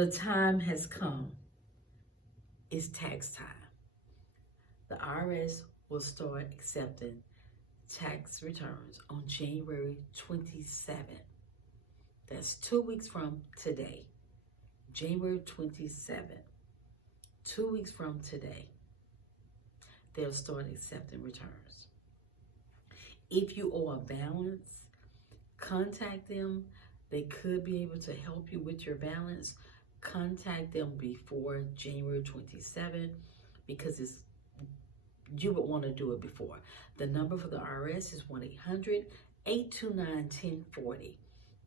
The time has come. It's tax time. The IRS will start accepting tax returns on January 27th. That's 2 weeks from today. January 27th. 2 weeks from today, they'll start accepting returns. If you owe a balance, contact them. They could be able to help you with your balance. Contact them before January 27th because you would want to do it before. The number for the IRS is 1-800-829-1040.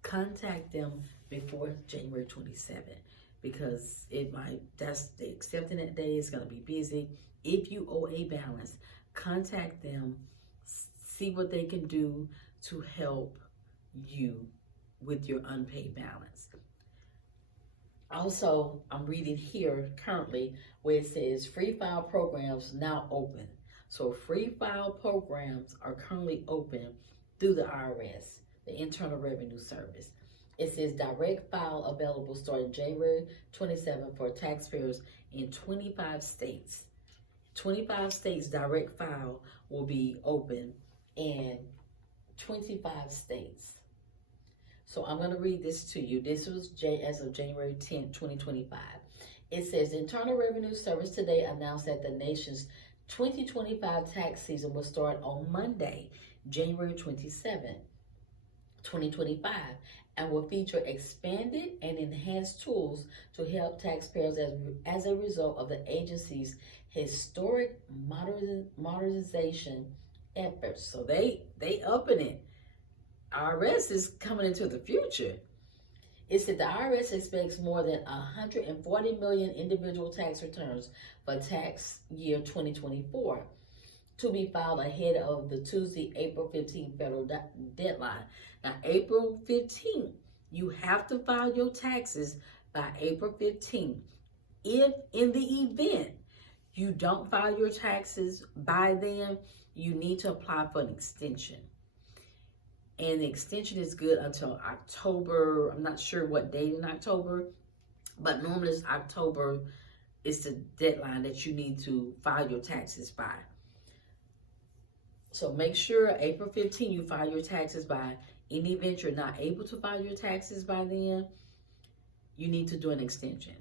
Contact them before January 27th because that's the accepting that day is going to be busy. If you owe a balance, contact them, see what they can do to help you with your unpaid balance. Also, I'm reading here currently where it says free file programs now open. So free file programs are currently open through the IRS, the Internal Revenue Service. It says direct file available starting January 27 for taxpayers in 25 states. 25 states direct file will be open in 25 states. So I'm going to read this to you. This was as of January 10, 2025. It says, the Internal Revenue Service today announced that the nation's 2025 tax season will start on Monday, January 27, 2025, and will feature expanded and enhanced tools to help taxpayers as a result of the agency's historic modernization efforts. So they upping it. IRS is coming into the future. It said the IRS expects more than 140 million individual tax returns for tax year 2024 to be filed ahead of the Tuesday, April 15th federal deadline. Now, April 15th, you have to file your taxes by April 15th. If in the event you don't file your taxes by then, you need to apply for an extension. And the extension is good until October. I'm not sure what date in October, but normally it's October is the deadline that you need to file your taxes by. So make sure April 15 you file your taxes by. In the event you're not able to file your taxes by then, you need to do an extension.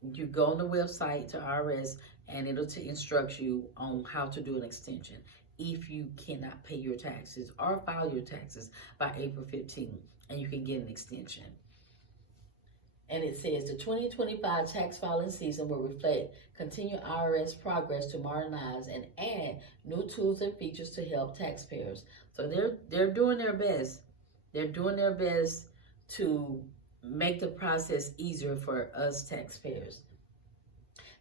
You go on the website to IRS and it'll instruct you on how to do an extension if you cannot pay your taxes or file your taxes by April 15th, and you can get an extension. And it says the 2025 tax filing season will reflect continued IRS progress to modernize and add new tools and features to help taxpayers. So they're doing their best. They're doing their best to make the process easier for us taxpayers.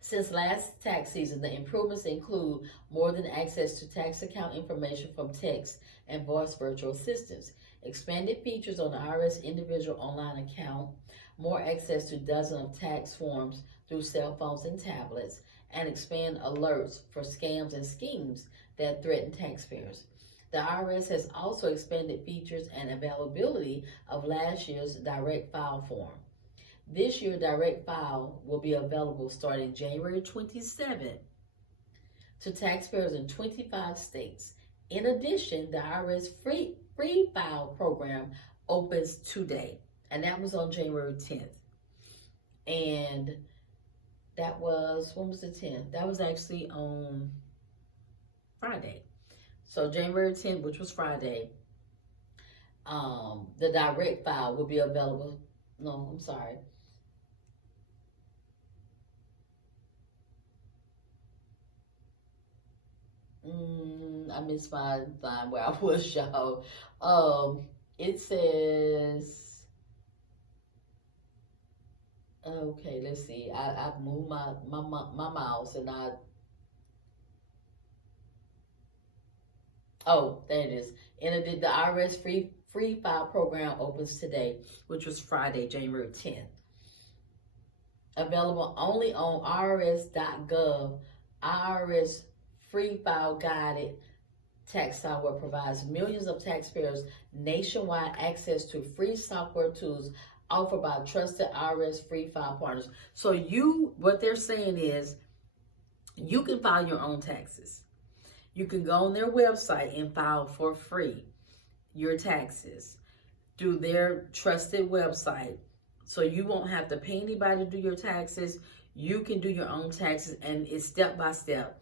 Since last tax season, the improvements include more than access to tax account information from text and voice virtual assistants, expanded features on the IRS individual online account, more access to dozens of tax forms through cell phones and tablets, and expand alerts for scams and schemes that threaten taxpayers. The IRS has also expanded features and availability of last year's direct file form. This year, direct file will be available starting January 27th to taxpayers in 25 states. In addition, the IRS free file program opens today, and that was on January 10th. And that was, when was the 10th? That was actually on Friday. So January 10th, which was Friday, the direct file will be available. No, I'm sorry. I missed my line where I was, y'all. It says, okay, let's see. I moved my mouse and there it is. And the IRS free file program opens today, which was Friday, January 10th. Available only on IRS.gov. IRS free file guided tax software provides millions of taxpayers nationwide access to free software tools offered by trusted IRS free file partners. So what they're saying is, you can file your own taxes. You can go on their website and file for free your taxes through their trusted website. So you won't have to pay anybody to do your taxes. You can do your own taxes, and it's step by step.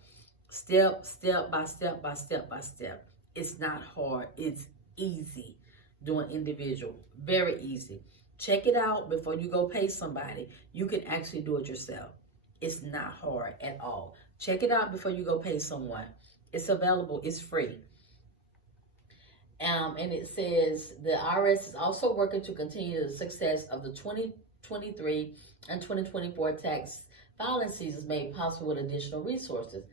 Step by step by step by step. It's not hard. It's easy doing individual. Very easy. Check it out before you go pay somebody. You can actually do it yourself. It's not hard at all. Check it out before you go pay someone. It's available. It's free. And it says the IRS is also working to continue the success of the 2023 and 2024 tax filing seasons made possible with additional resources.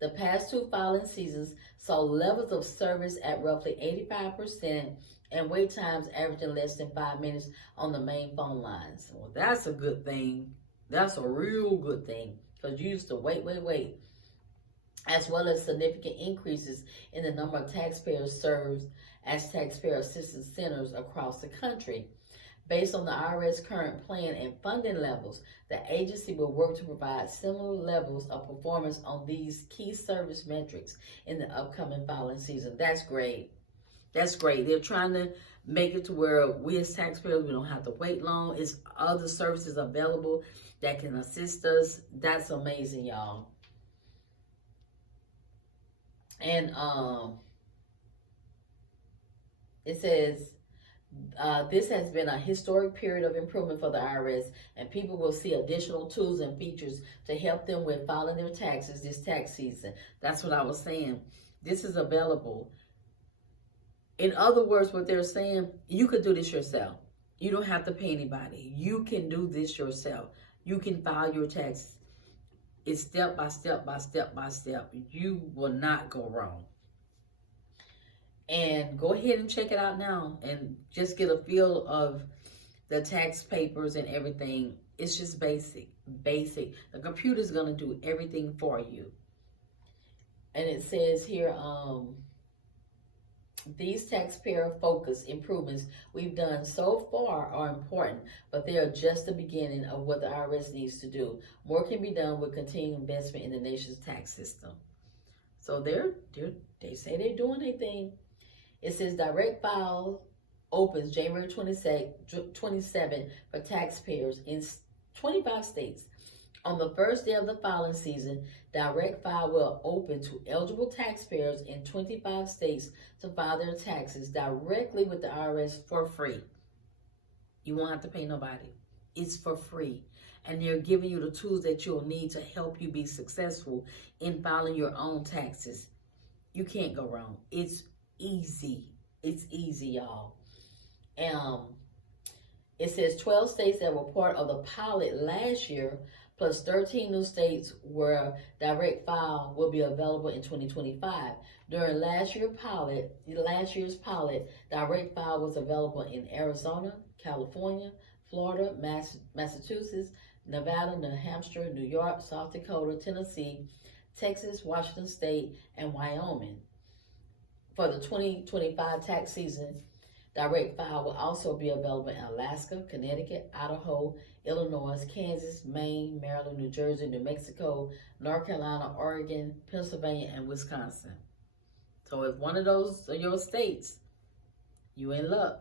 The past two filing seasons saw levels of service at roughly 85% and wait times averaging less than 5 minutes on the main phone lines. Well, that's a good thing. That's a real good thing, because you used to wait, as well as significant increases in the number of taxpayers served as taxpayer assistance centers across the country. Based on the IRS current plan and funding levels, the agency will work to provide similar levels of performance on these key service metrics in the upcoming filing season. That's great. That's great. They're trying to make it to where we as taxpayers, we don't have to wait long. It's other services available that can assist us. That's amazing, y'all. And it says, this has been a historic period of improvement for the IRS, and people will see additional tools and features to help them with filing their taxes this tax season. That's what I was saying. This is available. In other words, what they're saying, you could do this yourself. You don't have to pay anybody. You can do this yourself. You can file your taxes. It's step by step by step by step. You will not go wrong. And go ahead and check it out now and just get a feel of the tax papers and everything. It's just basic. The computer's going to do everything for you. And it says here, these taxpayer-focused improvements we've done so far are important, but they are just the beginning of what the IRS needs to do. More can be done with continued investment in the nation's tax system. So they say they're doing their thing. It says direct file opens January 27 for taxpayers in 25 states. On the first day of the filing season, direct file will open to eligible taxpayers in 25 states to file their taxes directly with the IRS for free. You won't have to pay nobody. It's for free. And they're giving you the tools that you'll need to help you be successful in filing your own taxes. You can't go wrong. It's easy. It's easy, y'all. It says 12 states that were part of the pilot last year, plus 13 new states where direct file will be available in 2025. During last year's pilot, direct file was available in Arizona, California, Florida, Massachusetts, Nevada, New Hampshire, New York, South Dakota, Tennessee, Texas, Washington State, and Wyoming. For the 2025 tax season, direct file will also be available in Alaska, Connecticut, Idaho, Illinois, Kansas, Maine, Maryland, New Jersey, New Mexico, North Carolina, Oregon, Pennsylvania, and Wisconsin. So if one of those are your states, you in luck.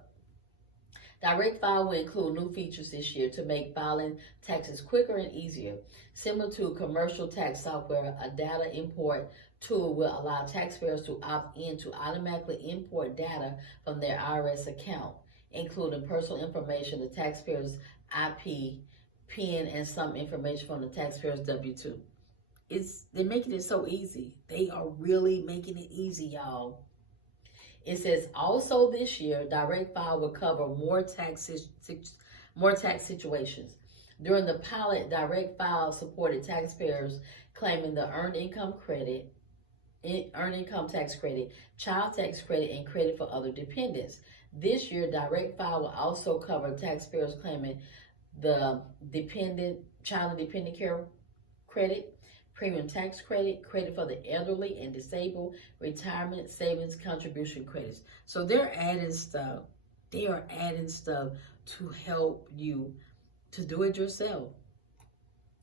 Direct file will include new features this year to make filing taxes quicker and easier. Similar to commercial tax software, a data import tool will allow taxpayers to opt in to automatically import data from their IRS account, including personal information, the taxpayer's IP, PIN, and some information from the taxpayer's W-2. They're making it so easy. They are really making it easy, y'all. It says also this year, direct file will cover more tax situations. During the pilot, direct file supported taxpayers claiming the earned income tax credit, child tax credit, and credit for other dependents. This year, direct file will also cover taxpayers claiming the child and dependent care credit, premium tax credit, credit for the elderly and disabled, retirement savings contribution credits. So they're adding stuff. They are adding stuff to help you to do it yourself.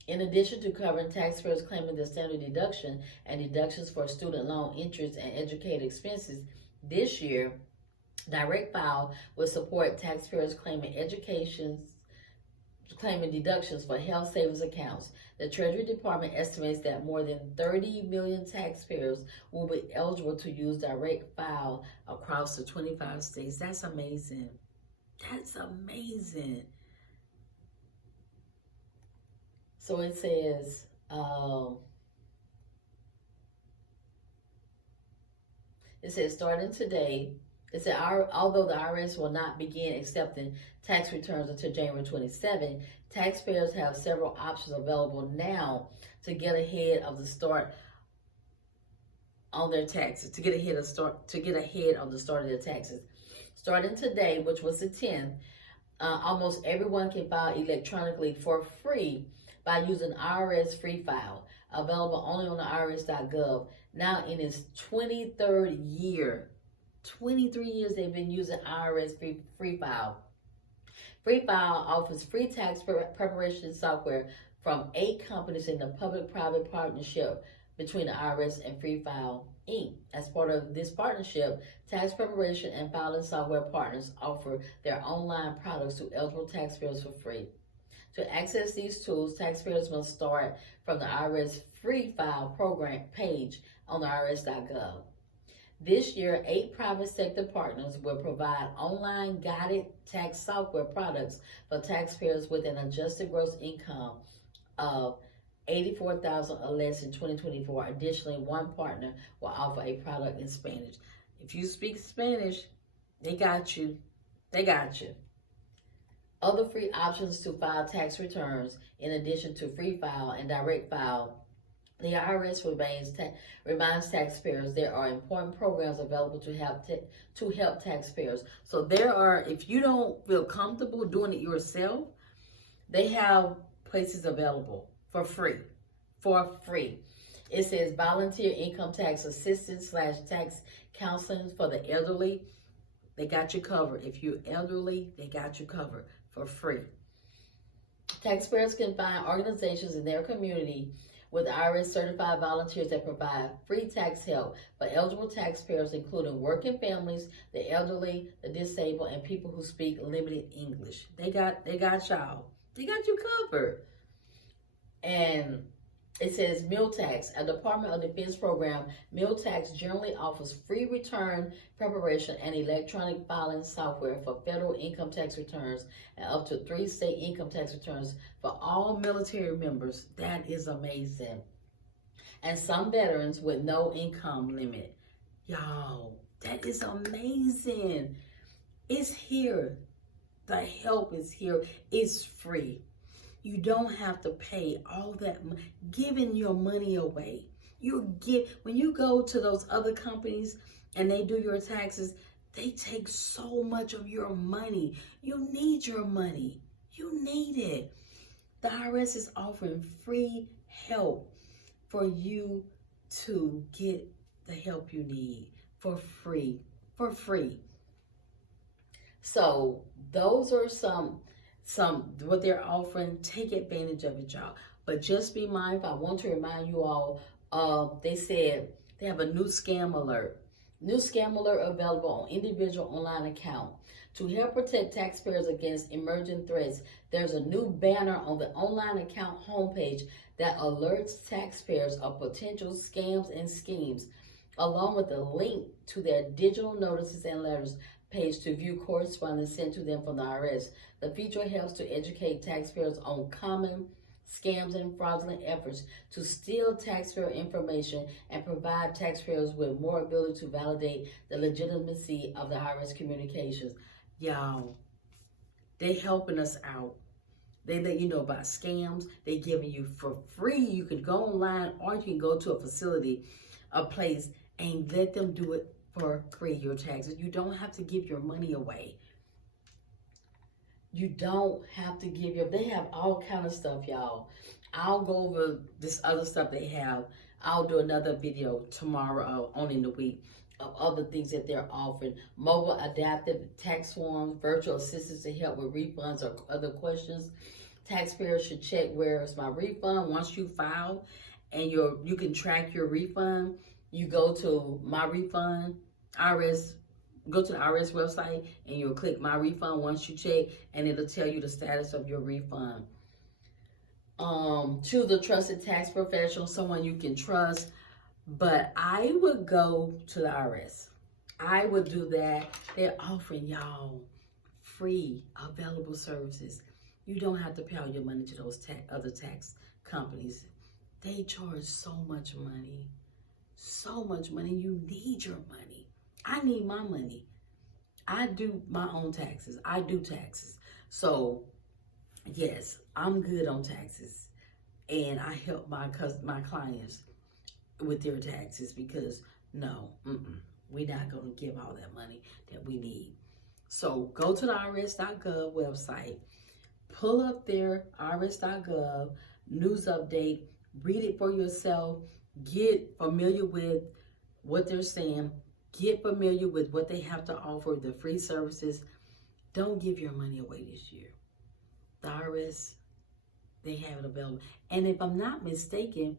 In addition to covering taxpayers claiming the standard deduction and deductions for student loan interest and educated expenses, this year, Direct File will support taxpayers claiming deductions for health savings accounts. The Treasury Department estimates that more than 30 million taxpayers will be eligible to use Direct File across the 25 states. That's amazing. That's amazing. So it says, starting today, it said, although the IRS will not begin accepting tax returns until January 27, taxpayers have several options available now to get ahead of the start on their taxes, to get ahead of the start of their taxes. Starting today, which was the 10th, almost everyone can file electronically for free by using IRS Free File, available only on the IRS.gov. Now in its 23rd year, 23 years they've been using IRS Free File. Free File offers free tax preparation software from 8 companies in the public-private partnership between the IRS and Free File Inc. As part of this partnership, tax preparation and filing software partners offer their online products to eligible taxpayers for free. To access these tools, taxpayers must start from the IRS Free File program page on the IRS.gov. This year, 8 private sector partners will provide online guided tax software products for taxpayers with an adjusted gross income of $84,000 or less in 2024. Additionally, one partner will offer a product in Spanish. If you speak Spanish, they got you. They got you. Other free options to file tax returns, in addition to Free File and Direct File, the IRS reminds taxpayers there are important programs available to help taxpayers. So there are, if you don't feel comfortable doing it yourself, they have places available for free. It says volunteer income tax assistance / tax counseling for the elderly. They got you covered. If you're elderly, they got you covered for free. Taxpayers can find organizations in their community with IRS certified volunteers that provide free tax help for eligible taxpayers, including working families, the elderly, the disabled, and people who speak limited English. They got y'all. They got you covered. And it says meal tax. A Department of Defense program, meal tax generally offers free return preparation and electronic filing software for federal income tax returns and up to 3 state income tax returns for all military members. That is amazing. And some veterans with no income limit. Y'all, that is amazing. It's here. The help is here. It's free. You don't have to pay all that, giving your money away. When you go to those other companies and they do your taxes, they take so much of your money. You need your money. You need it. The IRS is offering free help for you to get the help you need for free. So those are some what they're offering. Take advantage of it, y'all. But just be mindful. I want to remind you all, they said they have a new scam alert. New scam alert available on individual online account. To help protect taxpayers against emerging threats, there's a new banner on the online account homepage that alerts taxpayers of potential scams and schemes, along with a link to their digital notices and letters page to view correspondence sent to them from the IRS. The feature helps to educate taxpayers on common scams and fraudulent efforts to steal taxpayer information and provide taxpayers with more ability to validate the legitimacy of the IRS communications. Y'all, they helping us out. They let you know about scams. They giving you for free. You can go online or you can go to a facility, a place, and let them do it for free, your taxes. You don't have to give your money away. You don't have to give they have all kind of stuff, y'all. I'll go over this other stuff they have. I'll do another video tomorrow on in the week of other things that they're offering. Mobile adaptive tax forms, virtual assistants to help with refunds or other questions. Taxpayers should check where is my refund. Once you file and you can track your refund, you go to my refund, IRS, go to the IRS website and you'll click my refund once you check, and it'll tell you the status of your refund. Choose a trusted tax professional, someone you can trust. But I would go to the IRS. I would do that. They're offering y'all free available services. You don't have to pay all your money to those other tax companies. They charge so much money. So much money. You need your money. I need my money. I do my own taxes. I do taxes. So, yes, I'm good on taxes. And I help my clients with their taxes, because no, we're not going to give all that money that we need. So go to the IRS.gov website, pull up their IRS.gov news update, read it for yourself, get familiar with what they're saying, get familiar with what they have to offer, the free services. Don't give your money away this year. The IRS, they have it available. And if I'm not mistaken,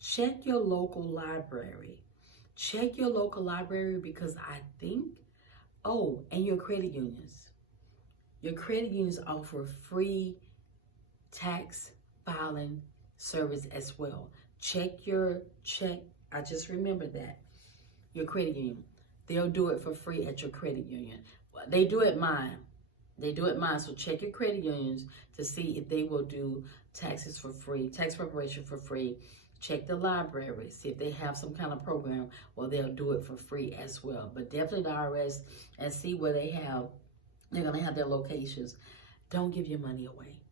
check your local library. Check your local library, because I think, and your credit unions. Your credit unions offer free tax filing service as well. I just remembered that. Your credit union. They'll do it for free at your credit union. They do it mine. So check your credit unions to see if they will do taxes for free, tax preparation for free. Check the library, see if they have some kind of program where they'll do it for free as well. But definitely the IRS, and see where they're going to have their locations. Don't give your money away.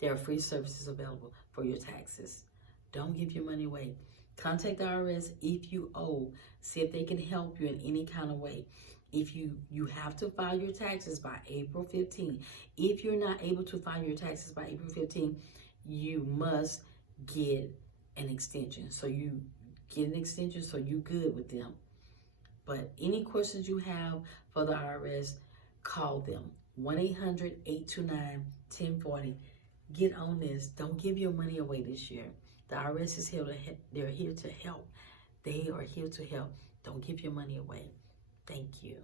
There are free services available for your taxes. Don't give your money away. Contact the IRS if you owe. See if they can help you in any kind of way. If you have to file your taxes by April 15. If you're not able to file your taxes by April 15, you must get an extension. So you get an extension so you good with them. But any questions you have for the IRS, call them. 1-800-829-1040. Get on this. Don't give your money away this year. The IRS is here they're here to help. They are here to help. Don't give your money away. Thank you.